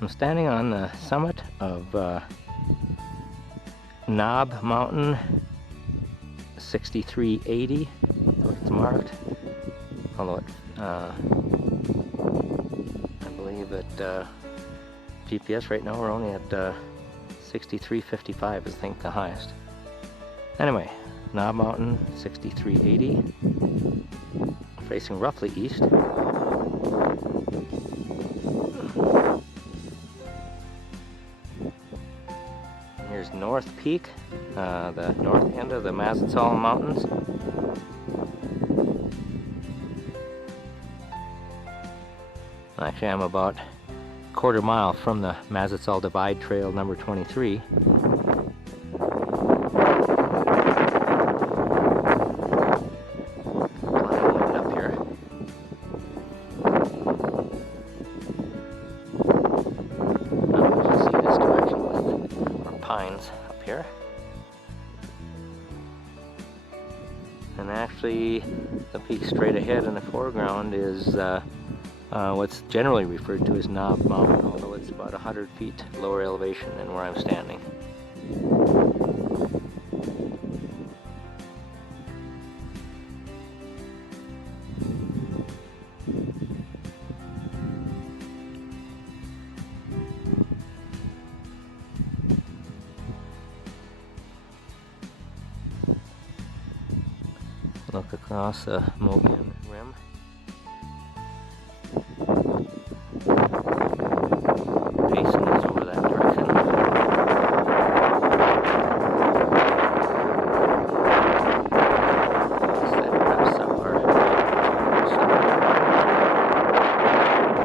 I'm standing on the summit of Knob Mountain, 6380, so it's marked, although it, I believe at GPS right now we're only at 6355 is I think the highest. Anyway, Knob Mountain, 6380, facing roughly east. Here's North Peak, the north end of the Mazatzal Mountains. Actually, I'm about a quarter mile from the Mazatzal Divide Trail number 23. Up here. You can see this direction with our pines up here. And actually, the peak straight ahead in the foreground is what's generally referred to as Knob Mountain, although it's about 100 feet lower elevation than where I'm standing. Look across the Mobian Rim.